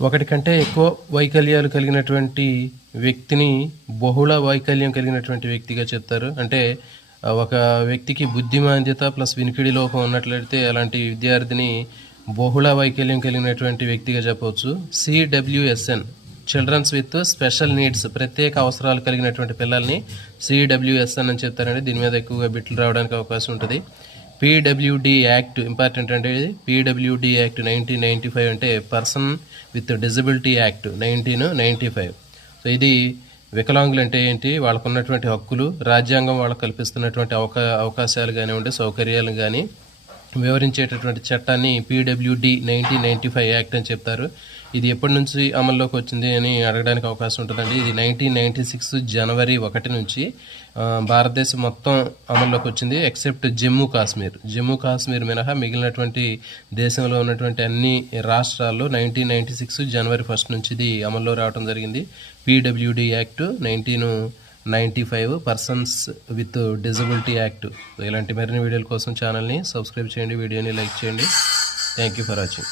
ఒకటి కంటే ఎక్కువ వైకల్యాలు కలిగినటువంటి వ్యక్తిని బహుళ వైకల్యం కలిగినటువంటి వ్యక్తిగా చెప్తారు. అంటే ఒక వ్యక్తికి బుద్ధిమాంద్యత ప్లస్ వినికిడి లోపం ఉన్నట్లయితే అలాంటి విద్యార్థిని బహుళ వైకల్యం కలిగినటువంటి వ్యక్తిగా చెప్పవచ్చు. CWSN childrens with special needs ప్రత్యేక అవసరాలు కలిగినటువంటి పిల్లల్ని సిడబ్ల్యూఎస్ఎన్ అని చెప్తారండి. దీని మీద ఎక్కువగా బిట్లు రావడానికి అవకాశం ఉంటుంది. పీడబ్ల్యూడి యాక్ట్ ఇంపార్టెంట్ అంటే ఇది PWD act nineteen ninety five అంటే person with disability act nineteen ninety five so ఇది వికలాంగులు అంటే ఏంటి? వాళ్ళకున్నటువంటి హక్కులు రాజ్యాంగం వాళ్ళకు కల్పిస్తున్నటువంటి అవకా అవకాశాలు కానివ్వండి సౌకర్యాలు కానీ వివరించేటటువంటి చట్టాన్ని PWD nineteen ninety five act అని చెప్తారు. ఇది ఎప్పటి నుంచి అమల్లోకి వచ్చింది అని అడగడానికి అవకాశం ఉంటుందండి. ఇది నైన్టీన్ నైన్టీ సిక్స్ జనవరి ఒకటి నుంచి భారతదేశం మొత్తం అమల్లోకి వచ్చింది ఎక్సెప్ట్ జమ్మూ కాశ్మీర్ జమ్మూ కాశ్మీర్ మినహా మిగిలినటువంటి దేశంలో ఉన్నటువంటి అన్ని రాష్ట్రాల్లో nineteen ninety six January first నుంచి ఇది అమల్లో రావడం జరిగింది. PWD act nineteen ninety five persons with disability act. ఇలాంటి మరిన్ని వీడియోల కోసం ఛానల్ని సబ్స్క్రైబ్ చేయండి వీడియోని లైక్ చేయండి. Thank you for watching